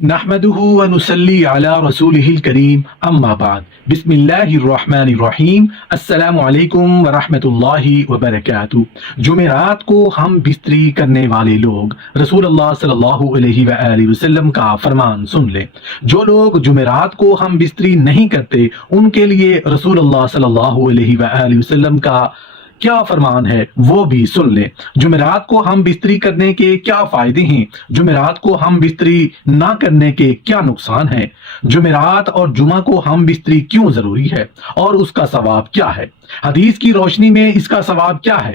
نحمده ونصلي على رسوله الكريم اما بعد بسم اللہ الرحمن الرحیم السلام علیکم ورحمۃ اللہ وبرکاتہ۔ جمعرات کو ہم بستری کرنے والے لوگ رسول اللہ صلی اللہ علیہ وآلہ وسلم کا فرمان سن لیں۔ جو لوگ جمعرات کو ہم بستری نہیں کرتے ان کے لیے رسول اللہ صلی اللہ علیہ وآلہ وسلم کا کیا فرمان ہے وہ بھی سن لیں۔ جمعرات کو ہم بستری کرنے کے کیا فائدے ہیں، جمعرات کو ہم بستری نہ کرنے کے کیا نقصان ہیں، جمعرات اور جمعہ کو ہم بستری کیوں ضروری ہے اور اس کا ثواب کیا ہے، حدیث کی روشنی میں اس کا ثواب کیا ہے،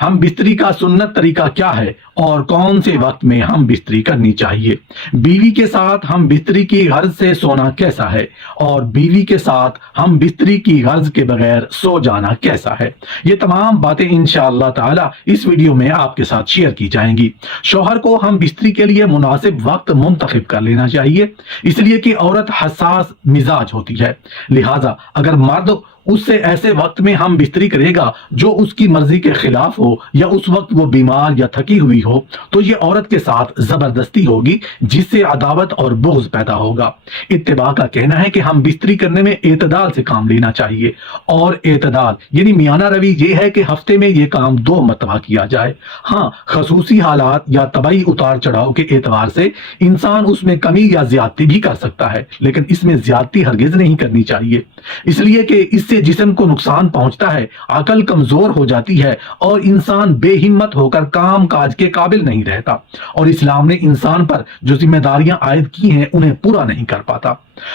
ہم بستری کا سنت طریقہ کیا ہے اور کون سے وقت میں ہم بستری کرنی چاہیے، بیوی کے ساتھ ہم بستری کی غرض سے سونا کیسا ہے اور بیوی کے ساتھ ہم بستری کی غرض کے بغیر سو جانا کیسا ہے، یہ تمام باتیں انشاءاللہ تعالی اس ویڈیو میں آپ کے ساتھ شیئر کی جائیں گی۔ شوہر کو ہم بستری کے لیے مناسب وقت منتخب کر لینا چاہیے، اس لیے کہ عورت حساس مزاج ہوتی ہے، لہٰذا اگر مرد اس سے ایسے وقت میں ہم بستری کرے گا جو اس کی مرضی کے خلاف ہو یا اس وقت وہ بیمار یا تھکی ہوئی ہو تو یہ عورت کے ساتھ زبردستی ہوگی جس سے عداوت اور بغض پیدا ہوگا۔ اتباع کا کہنا ہے کہ ہم بستری کرنے میں اعتدال سے کام لینا چاہیے، اور اعتدال یعنی میانہ روی یہ ہے کہ ہفتے میں یہ کام 2 مرتبہ کیا جائے۔ ہاں، خصوصی حالات یا طبعی اتار چڑھاؤ کے اعتبار سے انسان اس میں کمی یا زیادتی بھی کر سکتا ہے، لیکن اس میں زیادتی ہرگز نہیں کرنی چاہیے، اس لیے کہ اس سے جسم کو نقصان پہنچتا ہے، عقل کمزور ہو جاتی ہے اور انسان بے ہمت ہو کر کام کاج کے قابل نہیں رہتا، اور اسلام نے انسان پر جو ذمہ داریاں عائد کی ہیں انہیں پورا نہیں کر پاتا۔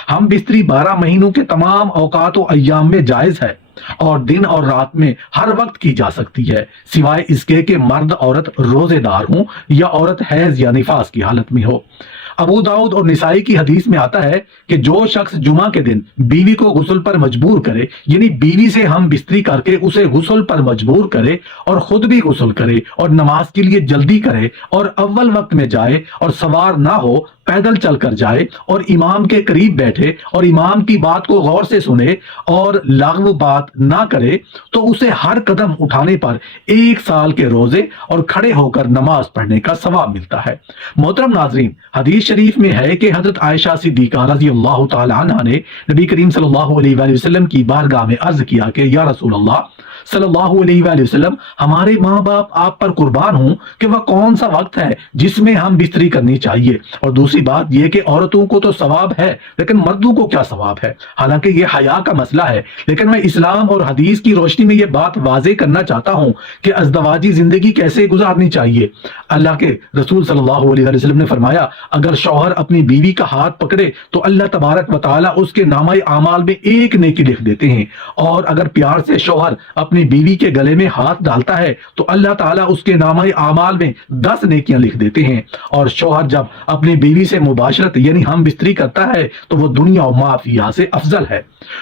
ہم بستری 12 مہینوں کے تمام اوقات و ایام میں جائز ہے اور دن اور رات میں ہر وقت کی جا سکتی ہے، سوائے اس کے کہ مرد عورت روزے دار ہوں یا عورت حیض یا نفاس کی حالت میں ہو۔ ابو داؤد اور نسائی کی حدیث میں آتا ہے کہ جو شخص جمعہ کے دن بیوی کو غسل پر مجبور کرے، یعنی بیوی سے ہم بستری کر کے اسے غسل پر مجبور کرے اور خود بھی غسل کرے اور نماز کے لیے جلدی کرے اور اول وقت میں جائے اور سوار نہ ہو، پیدل چل کر جائے اور امام کے قریب بیٹھے اور امام کی بات کو غور سے سنے اور لغو بات نہ کرے، تو اسے ہر قدم اٹھانے پر 1 سال کے روزے اور کھڑے ہو کر نماز پڑھنے کا ثواب ملتا ہے۔ محترم ناظرین، حدیث شریف میں ہے کہ حضرت عائشہ صدیقہ رضی اللہ تعالی عنہا نے نبی کریم صلی اللہ علیہ وآلہ وسلم کی بارگاہ میں عرض کیا کہ یا رسول اللہ صلی اللہ علیہ وآلہ وسلم، ہمارے ماں باپ آپ پر قربان ہوں کہ وہ کون سا وقت ہے جس میں ہم بستری کرنی چاہیے، اور دوسری بات یہ کہ عورتوں کو تو ثواب ہے لیکن مردوں کو کیا ثواب ہے، حالانکہ یہ حیا کا مسئلہ ہے، لیکن میں اسلام اور حدیث کی روشنی میں یہ بات واضح کرنا چاہتا ہوں کہ ازدواجی زندگی کیسے گزارنی چاہیے۔ اللہ کے رسول صلی اللہ علیہ وآلہ وسلم نے فرمایا، اگر شوہر اپنی بیوی کا ہاتھ پکڑے تو اللہ تبارک و تعالی اس کے نامہ اعمال میں 1 نیکی لکھ دیتے ہیں، اور اگر پیار سے شوہر اپنی بیوی کے گلے میں ہاتھ ڈالتا ہے تو اللہ تعالیٰ اس کے نامہ اعمال میں 10 نیکیاں لکھ دیتے ہیں، اور شوہر جب اپنی بیوی سے مباشرت یعنی ہم بستری کرتا ہے تو وہ دنیا و ما فیہا سے افضل ہے۔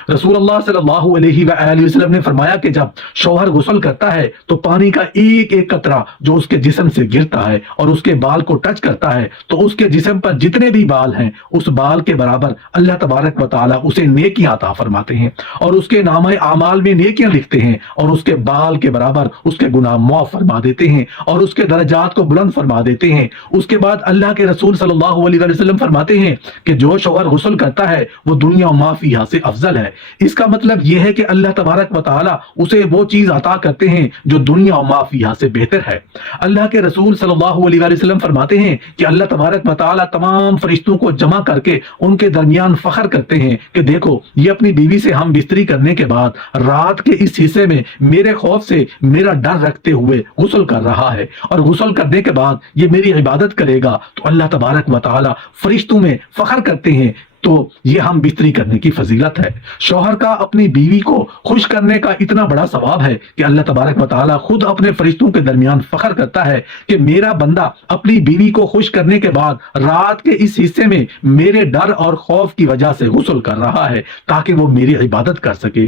رسول اللہ صلی اللہ علیہ وآلہ وسلم نے فرمایا کہ جب شوہر غسل کرتا ہے تو پانی کا ایک ایک قطرہ جو اس کے جسم سے گرتا ہے اور اس کے بال کو ٹچ کرتا ہے تو اس کے جسم پر جتنے بھی بال ہیں اس بال کے برابر اللہ تبارک و تعالیٰ اسے نیکیاں عطا فرماتے ہیں، اور اس کے نامہ اعمال میں نیکیاں لکھتے ہیں، اور اس کے بال کے برابر اس کے گناہ معاف فرما دیتے ہیں اور اس کے درجات کو بلند فرما دیتے ہیں۔ اس کے بعد اللہ کے رسول صلی اللہ علیہ وسلم فرماتے ہیں کہ جو شوہر غسل کرتا ہے وہ دنیا و ما فیہا سے افضل ہے۔ اس کا مطلب یہ ہے کہ اللہ تبارک و تعالیٰ اسے وہ چیز عطا کرتے ہیں جو دنیا و ما فیہا سے بہتر ہے۔ اللہ کے رسول صلی اللہ علیہ وسلم فرماتے ہیں کہ اللہ تبارک و تعالیٰ تمام فرشتوں کو جمع کر کے ان کے درمیان فخر کرتے ہیں کہ دیکھو، یہ اپنی بیوی سے ہم بستری کرنے کے بعد رات کے اس حصے میں میرے خوف سے میرا ڈر رکھتے ہوئے غسل کر رہا ہے، اور غسل کرنے کے بعد یہ میری عبادت کرے گا، تو اللہ تبارک و تعالی فرشتوں میں فخر کرتے ہیں۔ تو یہ ہم بستری کرنے کی فضیلت ہے۔ شوہر کا اپنی بیوی کو خوش کرنے کا اتنا بڑا ثواب ہے کہ اللہ تبارک و تعالیٰ خود اپنے فرشتوں کے درمیان فخر کرتا ہے کہ میرا بندہ اپنی بیوی کو خوش کرنے کے بعد رات کے اس حصے میں میرے ڈر اور خوف کی وجہ سے غسل کر رہا ہے تاکہ وہ میری عبادت کر سکے۔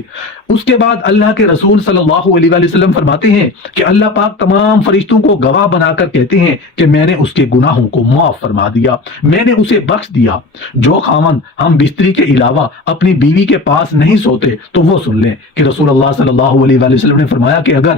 اس کے بعد اللہ کے رسول صلی اللہ علیہ وآلہ وسلم فرماتے ہیں کہ اللہ پاک تمام فرشتوں کو گواہ بنا کر کہتے ہیں کہ میں نے اس کے گناہوں کو معاف فرما دیا، میں نے اسے بخش دیا۔ جو خاوند ہم بستری کے علاوہ اپنی بیوی کے پاس نہیں سوتے تو وہ سن لیں کہ رسول اللہ صلی اللہ علیہ وآلہ وسلم نے فرمایا کہ اگر